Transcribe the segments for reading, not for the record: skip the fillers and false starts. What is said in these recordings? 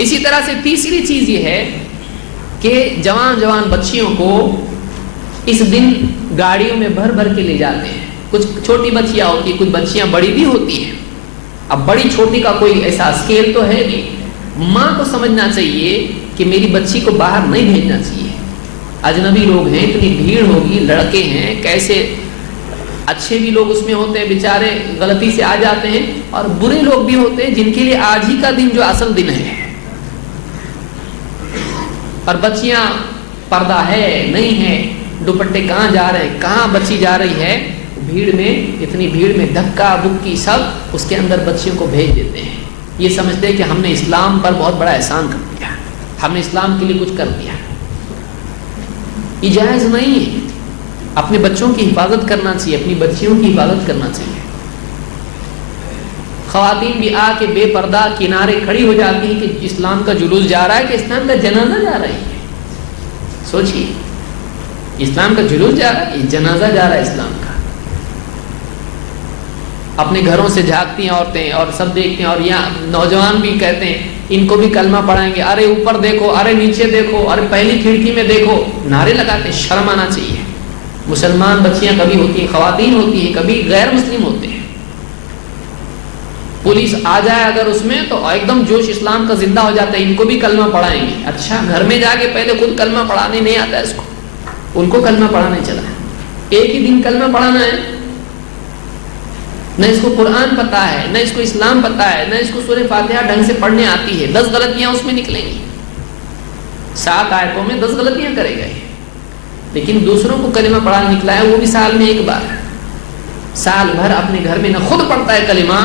اسی طرح سے تیسری چیز یہ ہے کہ جوان بچیوں کو اس دن گاڑیوں میں بھر بھر کے لے جاتے ہیں. کچھ چھوٹی بچیاں ہوتی ہیں, کچھ بچیاں بڑی بھی ہوتی ہیں. اب بڑی چھوٹی کا کوئی ایسا اسکیل تو ہے نہیں. ماں کو سمجھنا چاہیے کہ میری بچی کو باہر نہیں بھیجنا چاہیے. اجنبی لوگ ہیں, اتنی بھیڑ ہوگی, لڑکے ہیں, کیسے اچھے بھی لوگ اس میں ہوتے ہیں بیچارے غلطی سے آ جاتے ہیں, اور برے لوگ بھی ہوتے ہیں جن کے لیے آج ہی کا دن جو اصل دن ہے. اور بچیاں پردہ ہے نہیں ہے, دوپٹے کہاں جا رہے ہیں, کہاں بچی جا رہی ہے, بھیڑ میں, اتنی بھیڑ میں دھکا بکی سب اس کے اندر بچیوں کو بھیج دیتے ہیں. یہ سمجھتے ہیں کہ ہم نے اسلام پر بہت بڑا احسان کر دیا, ہم نے اسلام کے لیے کچھ کر دیا. یہ جائز نہیں ہے. اپنے بچوں کی حفاظت کرنا چاہیے, اپنی بچیوں کی حفاظت کرنا چاہیے. خواتین بھی آ کے بے پردہ کنارے کھڑی ہو جاتی ہیں کہ اسلام کا جلوس جا رہا ہے, کہ اسلام کا جنازہ جا رہا ہے. سوچیے, اسلام کا جلوس جا رہا ہے, یہ جنازہ جا رہا ہے اسلام کا. اپنے گھروں سے جھانکتی ہیں عورتیں اور سب دیکھتے ہیں, اور یہاں نوجوان بھی کہتے ہیں ان کو بھی کلمہ پڑھائیں گے, ارے اوپر دیکھو, ارے نیچے دیکھو, ارے پہلی کھڑکی میں دیکھو, نعرے لگاتے ہیں. شرم آنا چاہیے. مسلمان بچیاں کبھی ہوتی ہیں, خواتین ہوتی ہیں, کبھی غیر مسلم ہوتے ہیں. پولیس آ جائے اگر اس میں تو ایک دم جوش اسلام کا زندہ ہو جاتا ہے, ان کو بھی کلمہ پڑھائیں گے. اچھا, گھر میں جا کے پہلے خود کلمہ پڑھانے نہیں آتا ہے اس کو, ان کو کلمہ پڑھانے چلا ہے. ایک ہی دن کلمہ پڑھانا ہے, نہ اس کو قرآن پتا ہے, نہ اس کو اسلام پتا ہے, نہ اس کو سورہ فاتحہ ڈھنگ سے پڑھنے آتی ہے. 10 غلطیاں اس میں نکلیں گی, 7 آیتوں میں 10 غلطیاں کرے گا. لیکن دوسروں کو کلمہ پڑھانا نکلا ہے, وہ بھی سال میں ایک بار. سال بھر اپنے گھر میں نہ خود پڑھتا ہے کلمہ,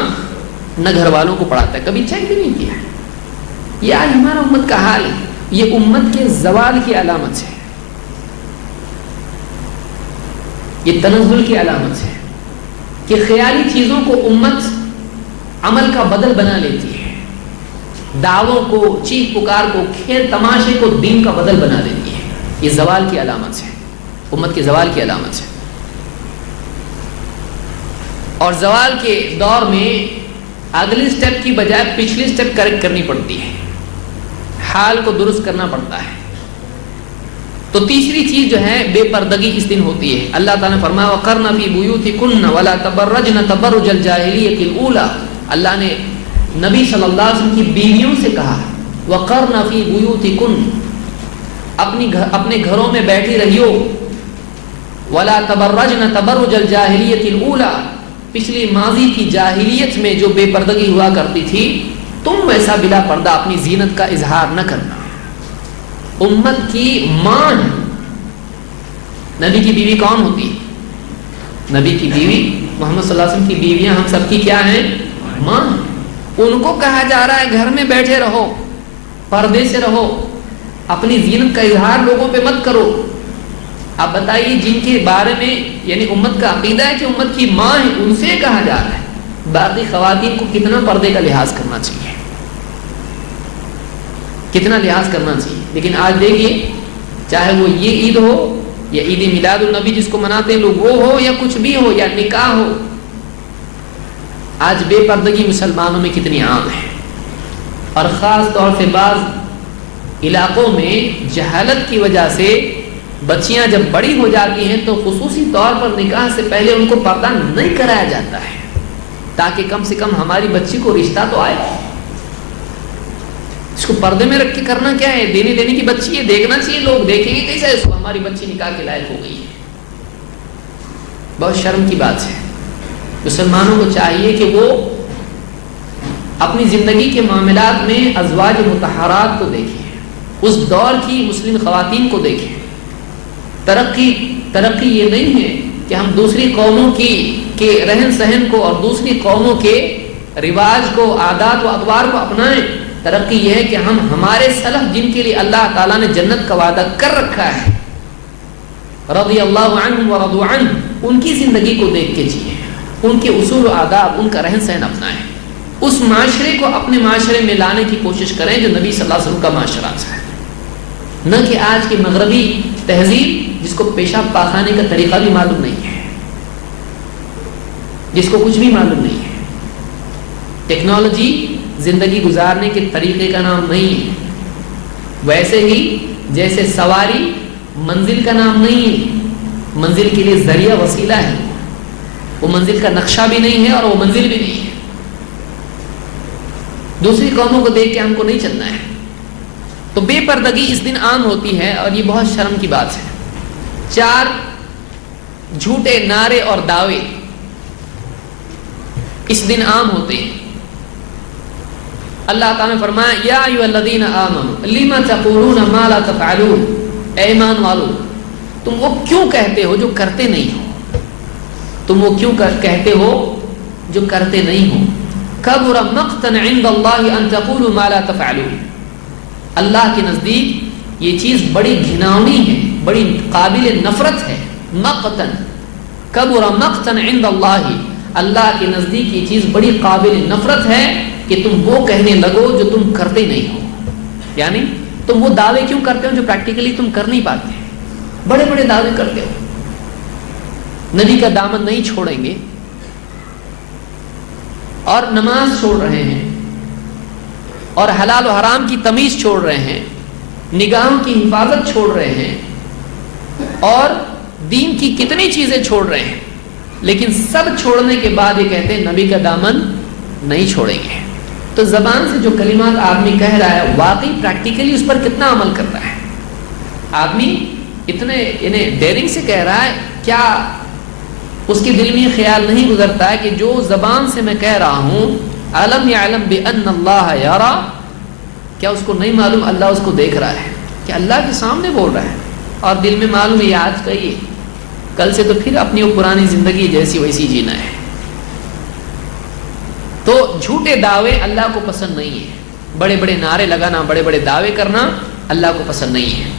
نہ گھر والوں کو پڑھاتا ہے, کبھی چیک بھی نہیں کیا. یہ آج ہمارا امت کا حال ہے. یہ امت کے زوال کی علامت ہے, یہ تنزل کی علامت ہے کہ خیالی چیزوں کو امت عمل کا بدل بنا لیتی ہے, دعووں کو, چیخ پکار کو, کھیل تماشے کو دین کا بدل بنا دیتی ہے. یہ زوال کی علامت ہے, امت کے زوال کی علامت ہے. اور زوال کے دور میں اگلی سٹیپ کی بجائے پچھلی سٹیپ کریکٹ کرنی پڑتی ہے, حال کو درست کرنا پڑتا ہے. تو تیسری چیز جو ہے بے پردگی اس دن ہوتی ہے. اللہ تعالیٰ نے فرمایا وَقَرْنَ فِي بُيُوتِكُنَّ وَلَا تَبَرَّجْنَ تَبَرُّجَ الْجَاهِلِيَّةِ الْأُولَى. اللہ نے نبی صلی اللہ علیہ وسلم کی بیویوں سے کہا وَقَرْنَ فِي بُيُوتِكُنَّ, اپنے گھروں میں بیٹھی رہیو. وَلَا تَبَرَّجْنَ تَبَرُّجَ الْجَاهِلِيَّةِ الْأُولَى, پچھلی ماضی کی جاہلیت میں جو بے پردگی ہوا کرتی تھی, تم ویسا بلا پردہ اپنی زینت کا اظہار نہ کرنا. امت کی ماں, نبی کی بیوی کون ہوتی ہے؟ نبی کی بیوی, محمد صلی اللہ علیہ وسلم کی بیویاں ہم سب کی کیا ہیں؟ ماں. ان کو کہا جا رہا ہے گھر میں بیٹھے رہو, پردے سے رہو, اپنی زینت کا اظہار لوگوں پہ مت کرو. آپ بتائیے جن کے بارے میں یعنی امت کا عقیدہ ہے کہ امت کی ماں ہے, ان سے کہا جا رہا ہے. باقی خواتین کو کتنا پردے کا لحاظ کرنا چاہیے, کتنا لحاظ کرنا چاہیے. لیکن آج دیکھیے, چاہے وہ یہ عید ہو یا عید میلاد النبی جس کو مناتے ہیں لوگ, وہ ہو یا کچھ بھی ہو, یا نکاح ہو, آج بے پردگی مسلمانوں میں کتنی عام ہے. اور خاص طور سے بعض علاقوں میں جہالت کی وجہ سے بچیاں جب بڑی ہو جاتی ہیں تو خصوصی طور پر نکاح سے پہلے ان کو پردہ نہیں کرایا جاتا ہے, تاکہ کم سے کم ہماری بچی کو رشتہ تو آئے. اس کو پردے میں رکھ کے کرنا کیا ہے, دینے لینے کی بچی ہے, دیکھنا چاہیے, لوگ دیکھیں گے کیسے اس کو ہماری بچی نکاح کے لائق ہو گئی ہے. بہت شرم کی بات ہے. مسلمانوں کو چاہیے کہ وہ اپنی زندگی کے معاملات میں ازواج مطہرات کو دیکھیں, اس دور کی مسلم خواتین کو دیکھیں. ترقی یہ نہیں ہے کہ ہم دوسری قوموں کے رہن سہن کو اور دوسری قوموں کے رواج کو, عادات و اطوار کو اپنائیں. ترقی یہ ہے کہ ہم ہمارے سلف جن کے لیے اللہ تعالیٰ نے جنت کا وعدہ کر رکھا ہے, رضی اللہ عنہم ورضوا عنہ, ان کی زندگی کو دیکھ کے جئیں, ان کے اصول و آداب, ان کا رہن سہن اپنائیں. اس معاشرے کو اپنے معاشرے میں لانے کی کوشش کریں جو نبی صلی اللہ علیہ وسلم کا معاشرہ ہے, نہ کہ آج کی مغربی تہذیب جس کو پیشاب پاخانے کا طریقہ بھی معلوم نہیں ہے, جس کو کچھ بھی معلوم نہیں ہے. ٹیکنالوجی زندگی گزارنے کے طریقے کا نام نہیں ہے، ویسے ہی جیسے سواری منزل کا نام نہیں ہے، منزل کے لیے ذریعہ وسیلہ ہے، وہ منزل کا نقشہ بھی نہیں ہے اور وہ منزل بھی نہیں ہے۔ دوسری قوموں کو دیکھ کے ہم کو نہیں چلنا ہے۔ تو بے پردگی اس دن عام ہوتی ہے اور یہ بہت شرم کی بات ہے۔ 4 جھوٹے نعرے اور دعوے اس دن عام ہوتے ہیں۔ اللہ تعالیٰ نے فرمایا یا ایھا الذین آمنوا لم تقولون ما لا تفعلون، اے ایمان والو تم وہ کیوں کہتے ہو جو کرتے نہیں ہو، تم وہ کیوں کہتے ہو جو کرتے نہیں ہو۔ کبر مقتا عند اللہ ان تقولوا ما لا تفعلون، اللہ کے نزدیک یہ چیز بڑی گھناؤنی ہے، بڑی قابل نفرت ہے۔ مقتا، کبر مقتا عند اللہ، اللہ کے نزدیک یہ چیز بڑی قابل نفرت ہے کہ تم وہ کہنے لگو جو تم کرتے نہیں ہو۔ یعنی تم وہ دعوے کیوں کرتے ہو جو پریکٹیکلی تم کر نہیں پاتے، بڑے بڑے دعوے کرتے ہو، نبی کا دامن نہیں چھوڑیں گے اور نماز چھوڑ رہے ہیں اور حلال و حرام کی تمیز چھوڑ رہے ہیں، نگاہوں کی حفاظت چھوڑ رہے ہیں اور دین کی کتنی چیزیں چھوڑ رہے ہیں، لیکن سب چھوڑنے کے بعد یہ کہتے ہیں نبی کا دامن نہیں چھوڑیں گے۔ تو زبان سے جو کلمات آدمی کہہ رہا ہے واقعی پریکٹیکلی اس پر کتنا عمل کرتا ہے؟ آدمی اتنے ڈیرنگ سے کہہ رہا ہے، کیا اس کے دل میں خیال نہیں گزرتا ہے کہ جو زبان سے میں کہہ رہا ہوں علم یعلم بان اللہ یرا، کیا اس کو نہیں معلوم اللہ اس کو دیکھ رہا ہے، کہ اللہ کے سامنے بول رہا ہے اور دل میں معلوم ہے یہ آج کہیے کل سے تو پھر اپنی وہ پرانی زندگی جیسی ویسی جینا ہے۔ تو جھوٹے دعوے اللہ کو پسند نہیں ہے، بڑے بڑے نعرے لگانا، بڑے بڑے دعوے کرنا اللہ کو پسند نہیں ہے۔